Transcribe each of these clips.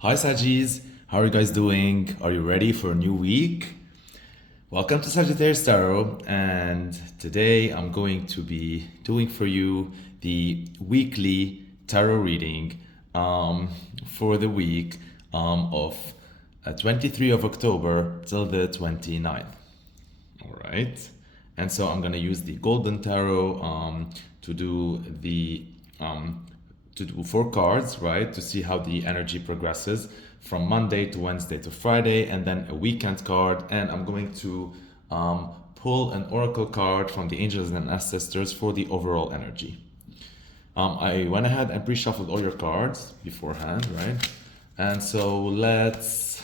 Hi Sagis, how are you guys doing? Are you ready for a new week? Welcome to Sagittarius Tarot, and today I'm going to be doing for you the weekly tarot reading for the week of 23 of October till the 29th. All right, and so I'm gonna use the Golden Tarot to do the to do four cards, right? To see how the energy progresses from Monday to Wednesday to Friday, and then a weekend card. And I'm going to pull an oracle card from the angels and ancestors for the overall energy. I went ahead and pre-shuffled all your cards beforehand, right? And so let's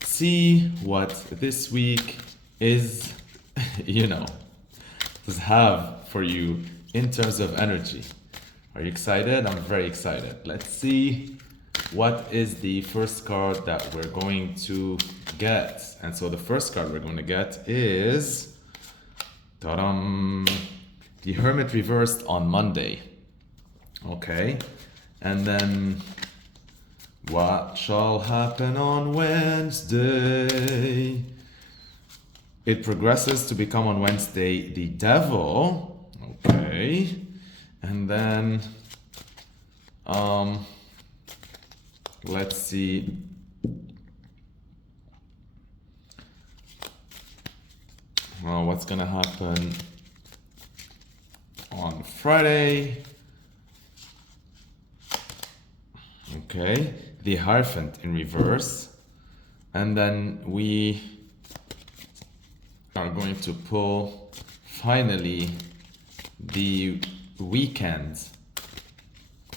see what this week is, you know, does have for you in terms of energy. Are you excited? I'm very excited. Let's see what is the first card that we're going to get. And so the first card we're going to get is ta-dam, the Hermit reversed on Monday. Okay. And then what shall happen on Wednesday? It progresses to become on Wednesday the Devil. Okay. And then let's see. What's gonna happen on Friday? Okay, the Hierophant in reverse. And then we are going to pull finally the weekend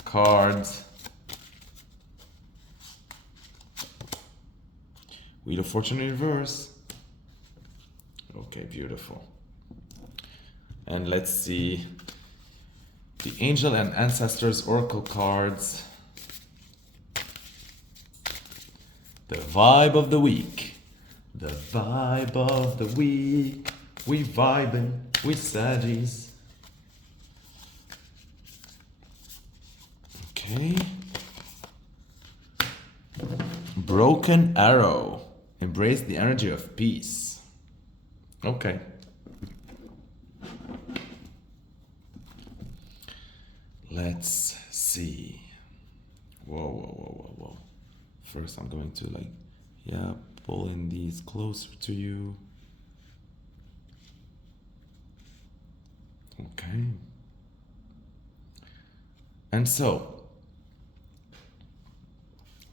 card. Wheel of Fortune in reverse. Okay, beautiful. And let's see the angel and ancestors oracle cards. The vibe of the week. The vibe of the week. We vibing, we Saggies. Okay. Broken arrow. Embrace the energy of peace. Okay. Let's see. Whoa. First, I'm going to pull in these closer to you. Okay. And so,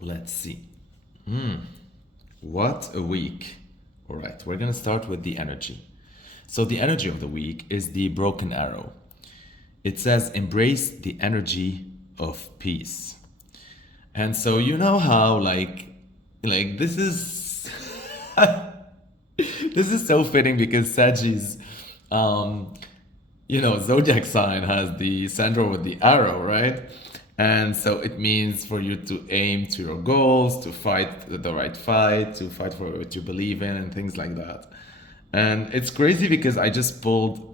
let's see. What a week. All right, we're going to start with the energy. So the energy of the week is the broken arrow. It says, embrace the energy of peace. And so you know how this is this is so fitting because Sagi's zodiac sign has the center with the arrow, right? And so it means for you to aim to your goals, to fight the right fight, to fight for what you believe in, and things like that. And it's crazy because I just pulled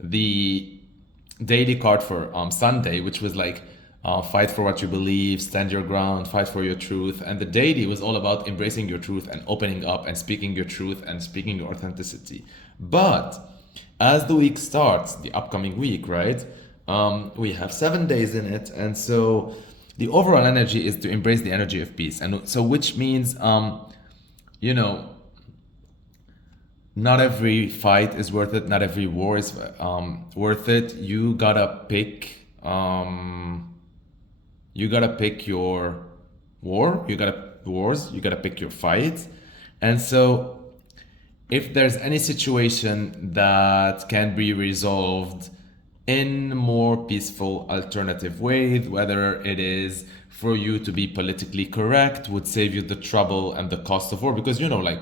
the daily card for Sunday, which was fight for what you believe, stand your ground, fight for your truth. And the daily was all about embracing your truth and opening up and speaking your truth and speaking your authenticity. But as the week starts, the upcoming week, right? We have 7 days in it, and so the overall energy is to embrace the energy of peace, and so which means, not every fight is worth it, not every war is worth it. You gotta pick your war, you gotta pick your fight, and so if there's any situation that can be resolved in more peaceful alternative ways, whether it is for you to be politically correct would save you the trouble and the cost of war, because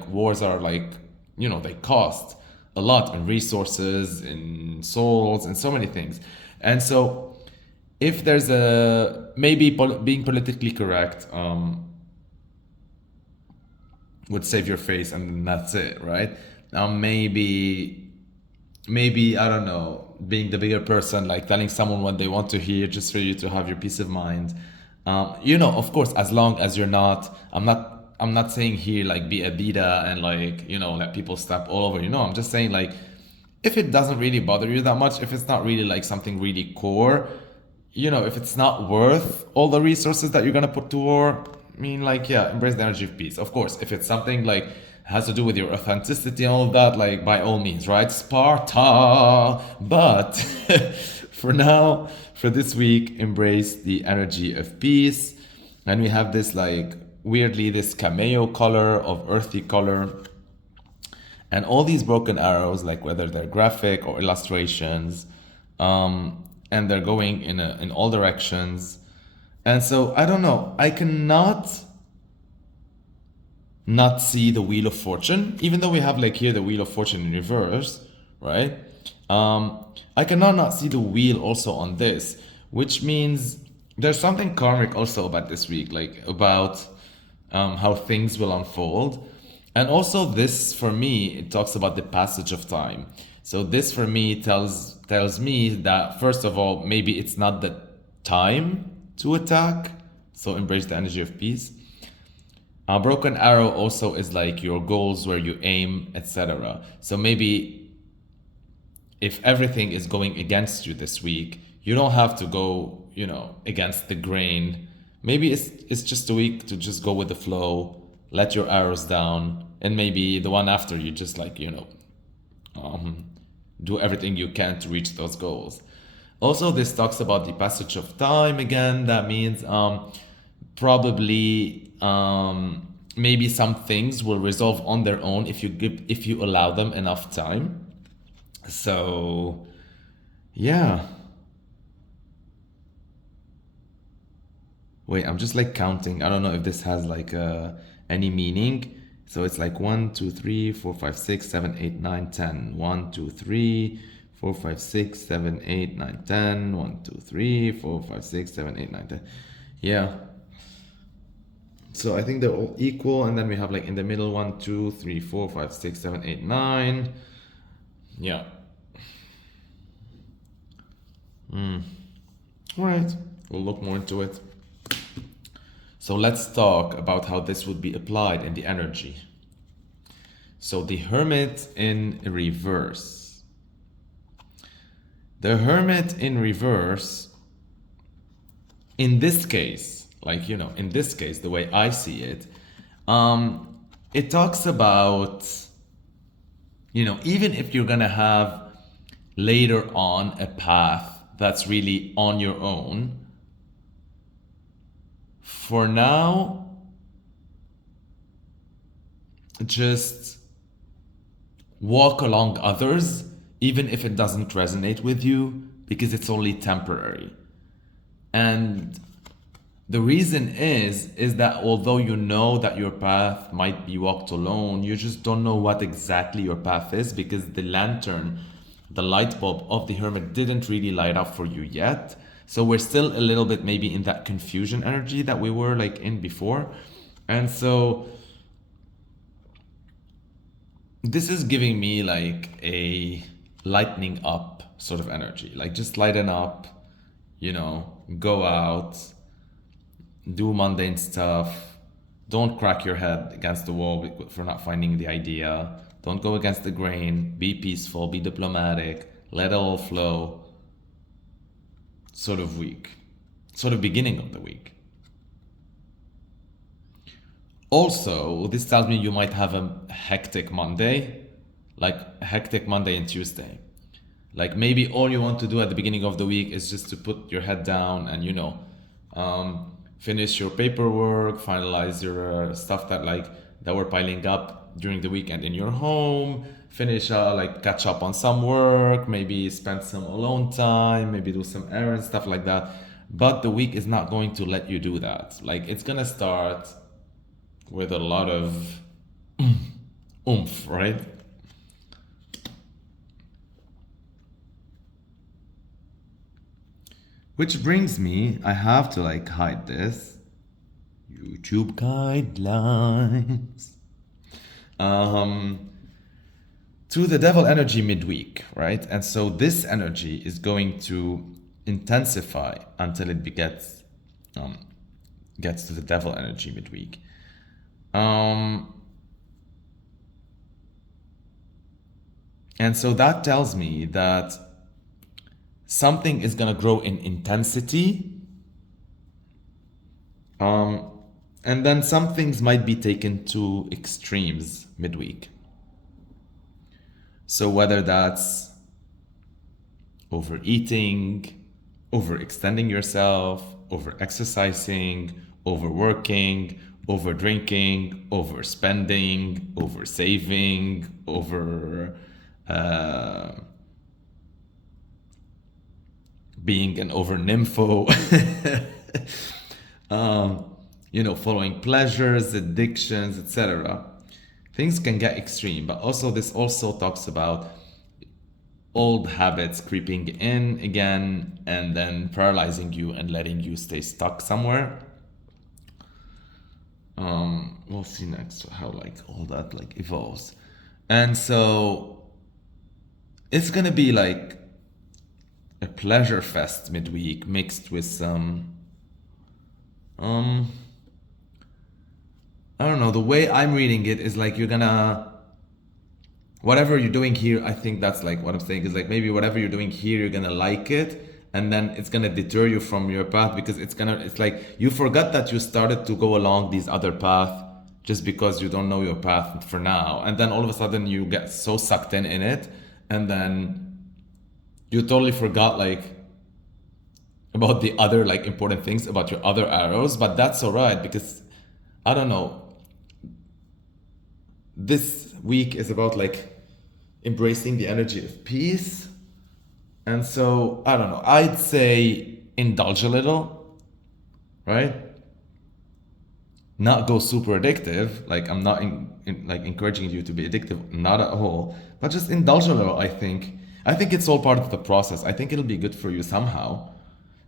wars are they cost a lot in resources, in souls, and so many things. And so if there's being politically correct would save your face and that's it, right? Now maybe I don't know, being the bigger person, telling someone what they want to hear just for you to have your peace of mind, You know, of course, as long as you're not, I'm not saying here like be a Buddha and like, you know, let people step all over you. No, I'm just saying like, if it doesn't really bother you that much, if it's not really like something really core, you know, if it's not worth all the resources that you're gonna put to war, I mean, like, yeah, embrace the energy of peace. Of course, if it's something like has to do with your authenticity and all of that, like by all means, right? Sparta. But for now, for this week, embrace the energy of peace. And we have this like weirdly this cameo color of earthy color. And all these broken arrows, like whether they're graphic or illustrations, and they're going in all directions. And so I don't know. I cannot not see the Wheel of Fortune, even though we have like here the Wheel of Fortune in reverse, right? I cannot not see the wheel also on this, which means there's something karmic also about this week, like about how things will unfold. And also this for me, it talks about the passage of time. So this for me tells me that first of all, maybe it's not the time to attack. So embrace the energy of peace. A broken arrow also is like your goals, where you aim, etc. So maybe if everything is going against you this week, you don't have to go, you know, against the grain. Maybe it's just a week to just go with the flow, let your arrows down, and maybe the one after you just like, you know, do everything you can to reach those goals. Also, this talks about the passage of time again. That means probably maybe some things will resolve on their own if you allow them enough time. So yeah. Wait, I'm just like counting. I don't know if this has like any meaning. So it's like 1, 2, 3, 4, 5, 6, 7, 8, 9, 10. 1, 2, 3, 4, 5, 6, 7, 8, 9, 10. 1, 2, 3, 4, 5, 6, 7, 8, 9, 10. Yeah. So I think they're all equal, and then we have like in the middle 1, 2, 3, 4, 5, 6, 7, 8, 9. Yeah. All right. We'll look more into it. So let's talk about how this would be applied in the energy. So the Hermit in reverse. The Hermit in reverse, in this case, like, you know, in this case, the way I see it, it talks about, you know, even if you're gonna have later on a path that's really on your own, for now, just walk along others, even if it doesn't resonate with you, because it's only temporary. And the reason is that although you know that your path might be walked alone, you just don't know what exactly your path is, because the lantern, the light bulb of the Hermit didn't really light up for you yet. So we're still a little bit maybe in that confusion energy that we were like in before. And so this is giving me like a lightening up sort of energy. Like just lighten up, you know, go out, do mundane stuff. Don't crack your head against the wall for not finding the idea. Don't go against the grain. Be peaceful, be diplomatic, let it all flow. Sort of week, sort of beginning of the week. Also, this tells me you might have a hectic Monday, like a hectic Monday and Tuesday. Like maybe all you want to do at the beginning of the week is just to put your head down and, you know, finish your paperwork, finalize your stuff that were piling up during the weekend in your home, finish like catch up on some work, maybe spend some alone time, maybe do some errands, stuff like that. But the week is not going to let you do that. Like it's gonna start with a lot of oomph, right? Which brings me, I have to like hide this. YouTube guidelines. To the devil energy midweek, right? And so this energy is going to intensify until it gets gets to the devil energy midweek. And so that tells me that something is going to grow in intensity. And then some things might be taken to extremes midweek. So whether that's overeating, overextending yourself, over-exercising, overworking, over-drinking, overspending, over-saving, being an over-nympho, following pleasures, addictions, etc. Things can get extreme, but also this also talks about old habits creeping in again and then paralyzing you and letting you stay stuck somewhere. We'll see next how all that evolves. And so it's gonna be like a pleasure fest midweek mixed with some I don't know, the way I'm reading it is you're gonna, whatever you're doing here, I think that's what I'm saying is maybe whatever you're doing here, you're gonna like it, and then it's gonna deter you from your path because it's you forgot that you started to go along these other paths just because you don't know your path for now, and then all of a sudden you get so sucked in it, and then you totally forgot about the other important things about your other arrows. But that's all right because I don't know, this week is about embracing the energy of peace. And so I don't know, I'd say indulge a little, right? Not go super addictive. I'm not encouraging you to be addictive, not at all, but just indulge a little. I think it's all part of the process. I think it'll be good for you somehow.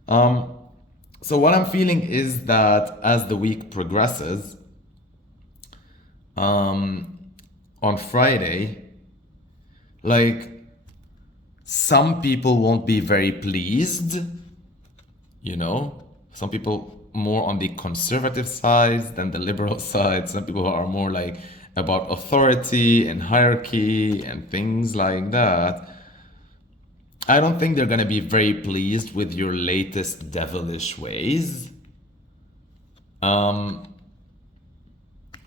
So what I'm feeling is that as the week progresses, on Friday, some people won't be very pleased, some people more on the conservative side than the liberal side. Some people are more about authority and hierarchy and things like that. I don't think they're gonna be very pleased with your latest devilish ways. But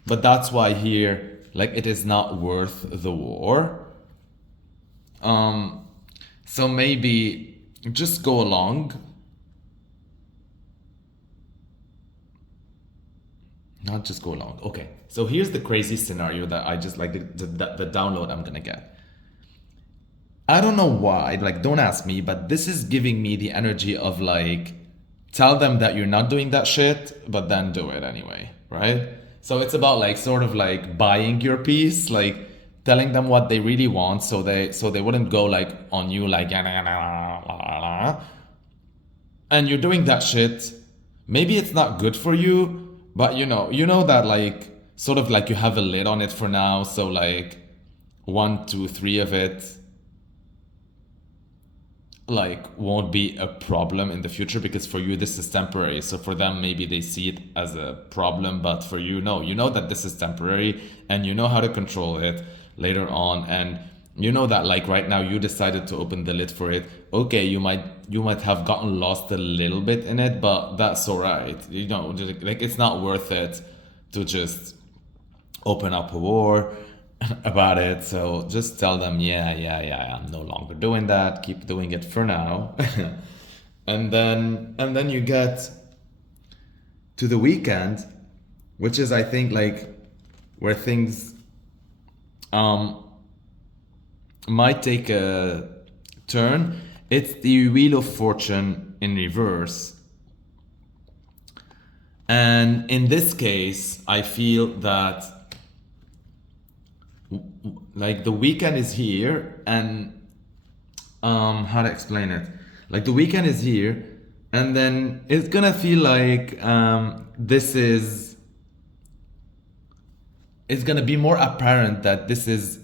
that's why here, it is not worth the war. So maybe just go along. Not just go along. Okay. So here's the crazy scenario that I just the download I'm gonna get. I don't know why, don't ask me, but this is giving me the energy of tell them that you're not doing that shit, but then do it anyway, right? So it's about sort of buying your peace, telling them what they really want, so they wouldn't go on you and you're doing that shit. Maybe it's not good for you, but you know that sort of you have a lid on it for now, so 1, 2, 3 of it won't be a problem in the future, because for you this is temporary. So for them maybe they see it as a problem, but for you, no, you know that this is temporary and you know how to control it later on. And you know that right now you decided to open the lid for it. Okay, you might have gotten lost a little bit in it, but that's all right. It's not worth it to just open up a war about it. So just tell them, yeah, I'm no longer doing that. Keep doing it for now. and then you get to the weekend, which is I think where things might take a turn. It's the Wheel of Fortune in reverse. And in this case, I feel that the weekend is here, and how to explain it? The weekend is here, and then it's gonna feel it's gonna be more apparent that this is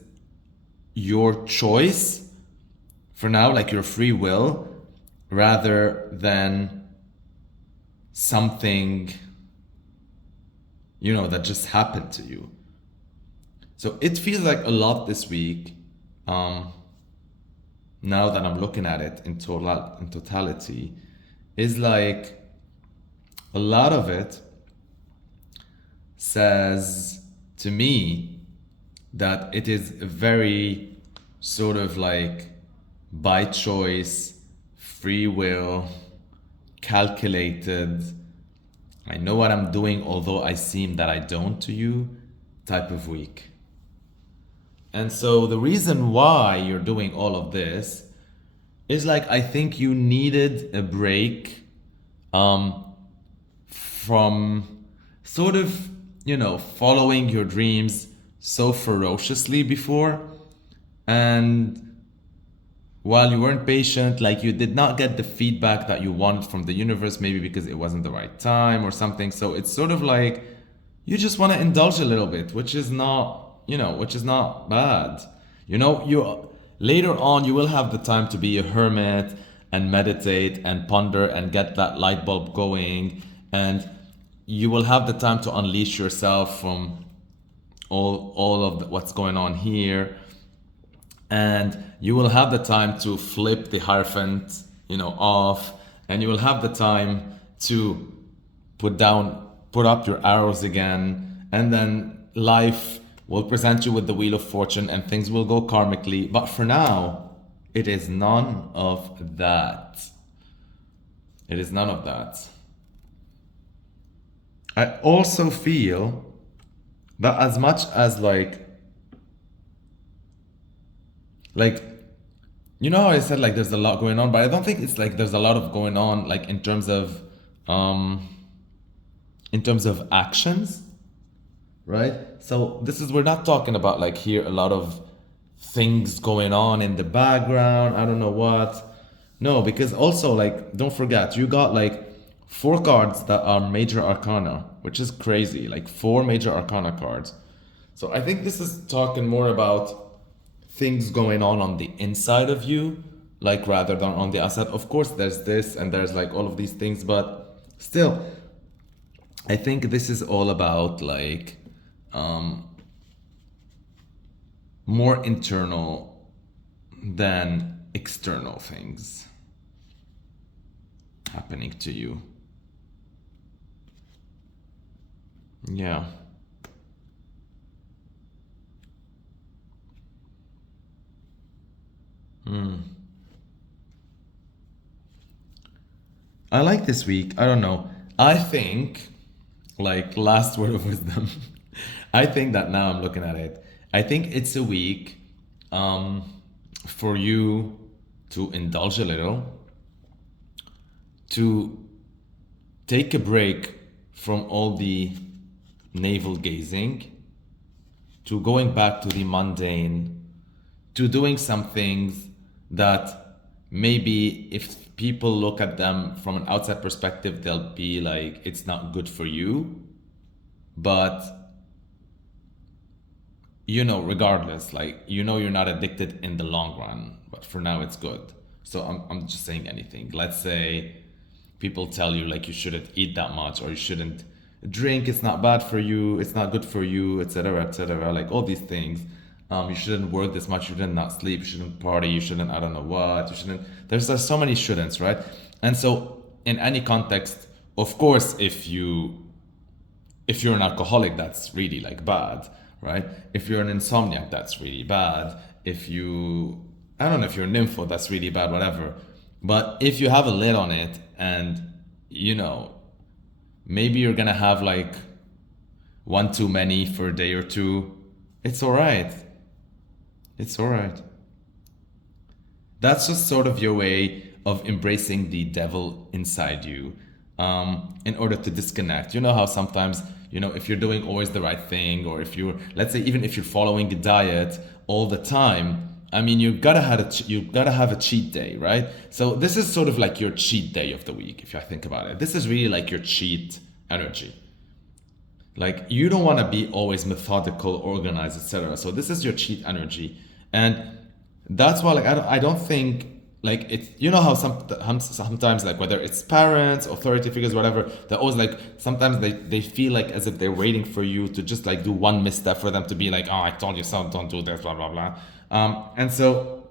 your choice for now, your free will, rather than something that just happened to you. So it feels like a lot this week. Now that I'm looking at it in totality, is like a lot of it says to me that it is very sort of like by choice, free will, calculated, I know what I'm doing, although I seem that I don't to you type of week. And so the reason why you're doing all of this is like, I think you needed a break from sort of, following your dreams so ferociously before. And while you weren't patient, like you did not get the feedback that you wanted from the universe, maybe because it wasn't the right time or something. So it's sort of like you just want to indulge a little bit, which is not bad. You later on you will have the time to be a hermit and meditate and ponder and get that light bulb going, and you will have the time to unleash yourself from all of what's going on here, and you will have the time to flip the Hierophant off, and you will have the time to put up your arrows again, and then life will present you with the Wheel of Fortune and things will go karmically. But for now, it is none of that. It is none of that. I also feel that as much as like how I said like there's a lot going on, but I don't think it's like there's a lot of going on like in terms of actions, right? So we're not talking about like here a lot of things going on in the background, I don't know what. No, because also like don't forget you got like 4 cards that are major arcana, which is crazy, like 4 major arcana cards. So I think this is talking more about things going on the inside of you, like rather than on the outside. Of course there's this and there's like all of these things, but still I think this is all about like more internal than external things happening to you. Yeah. I like this week. I don't know. I think, like, last word of wisdom, I think that now I'm looking at it, I think it's a week for you to indulge a little, to take a break from all the navel gazing, to going back to the mundane, to doing some things that maybe if people look at them from an outside perspective, they'll be like, it's not good for you. But, regardless, like, you're not addicted in the long run, but for now it's good. So I'm just saying anything. Let's say people tell you like you shouldn't eat that much, or you shouldn't drink, it's not bad for you, it's not good for you, etc., like all these things. You shouldn't work this much, you shouldn't not sleep, you shouldn't party, you shouldn't I don't know what, you shouldn't, there's so many shouldn'ts, right? And so in any context, of course, if you're an alcoholic, that's really like bad, right? If you're an insomniac, that's really bad. If you, I don't know, if you're a nympho, that's really bad, whatever. But if you have a lid on it and maybe you're gonna have like one too many for a day or two, it's all right. It's all right. That's just sort of your way of embracing the devil inside you, in order to disconnect. You know how sometimes, if you're doing always the right thing, or if you're, let's say, even if you're following a diet all the time, I mean, you gotta have a cheat day, right? So this is sort of like your cheat day of the week, if I think about it. This is really like your cheat energy. Like you don't want to be always methodical, organized, etc. So this is your cheat energy, and that's why like I don't think like it's, you know how sometimes, like whether it's parents, authority figures, whatever, they're always like, sometimes they feel like as if they're waiting for you to just like do one misstep for them to be like, oh, I told you so, don't do this, blah blah blah. And so,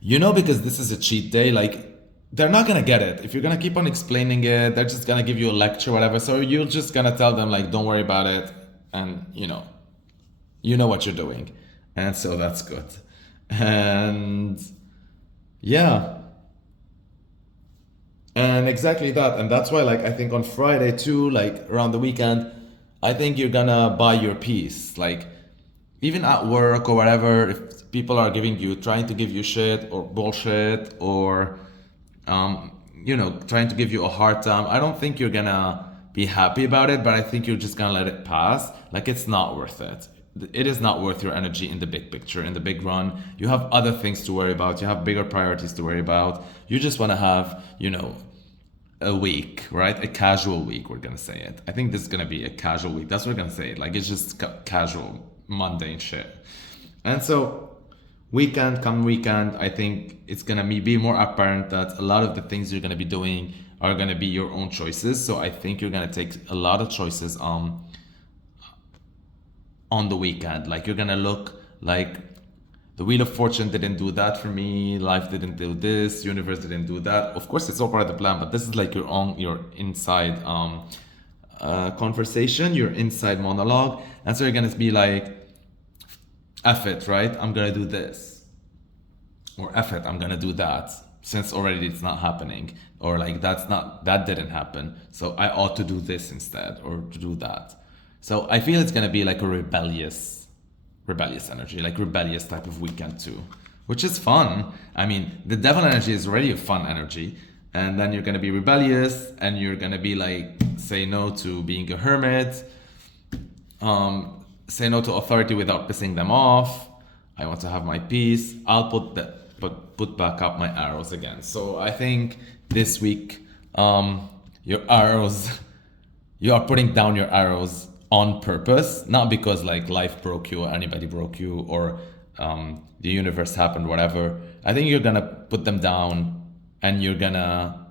you know, because this is a cheat day, like they're not gonna get it if you're gonna keep on explaining it. They're just gonna give you a lecture, whatever. So you're just gonna tell them like, don't worry about it, and you know what you're doing, and so that's good. And yeah, and exactly that. And that's why, like, I think on Friday too, like around the weekend, I think you're gonna buy your peace. Like, even at work or whatever, if people are trying to give you shit or bullshit, or, trying to give you a hard time, I don't think you're gonna be happy about it, but I think you're just gonna let it pass. Like, it's not worth it. It is not worth your energy in the big picture, in the big run. You have other things to worry about. You have bigger priorities to worry about. You just want to have, a week, right? A casual week, we're gonna say it. I think this is gonna be a casual week. That's what we're gonna say it. Like, it's just casual, mundane shit. And so, weekend, I think it's gonna be more apparent that a lot of the things you're gonna be doing are gonna be your own choices. So I think you're gonna take a lot of choices on the weekend. Like, you're gonna look like, the wheel of fortune didn't do that for me, life didn't do this, universe didn't do that. Of course, it's all part of the plan, but this is like your inside conversation, your inside monologue. And so you're gonna be like, F it, right? I'm gonna do this. Or F it, I'm gonna do that. Since already it's not happening. Or like, that didn't happen. So I ought to do this instead, or to do that. So I feel it's gonna be like a rebellious energy, like rebellious type of weekend too, which is fun. I mean, the devil energy is already a fun energy, and then you're gonna be rebellious, and you're gonna be like, say no to being a hermit, say no to authority without pissing them off. I want to have my peace. I'll put back up my arrows again. So I think this week, your arrows, you are putting down your arrows on purpose, not because like life broke you or anybody broke you, or the universe happened, whatever. I think you're gonna put them down, and you're gonna,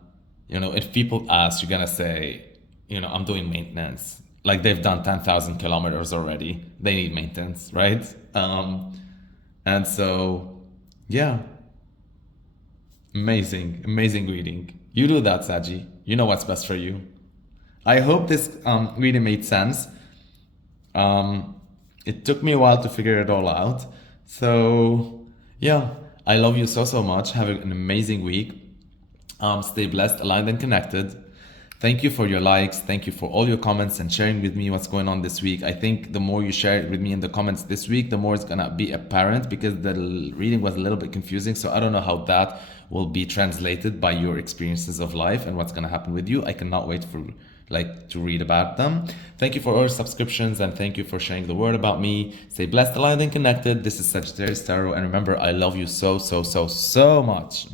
if people ask, you're gonna say, I'm doing maintenance. Like, they've done 10,000 kilometers already. They need maintenance, right? And so, yeah, amazing reading. You do that, Saji. You know what's best for you. I hope this really made sense. It took me a while to figure it all out. So, yeah, I love you so much. Have an amazing week. Stay blessed, aligned, and connected. Thank you for your likes. Thank you for all your comments and sharing with me what's going on this week. I think the more you share it with me in the comments this week, the more it's gonna be apparent, because the reading was a little bit confusing. So I don't know how that will be translated by your experiences of life and what's gonna happen with you. I cannot wait to read about them. Thank you for all your subscriptions, and thank you for sharing the word about me. Stay blessed, aligned, and connected. This is Sagittarius Tarot, and remember, I love you so much.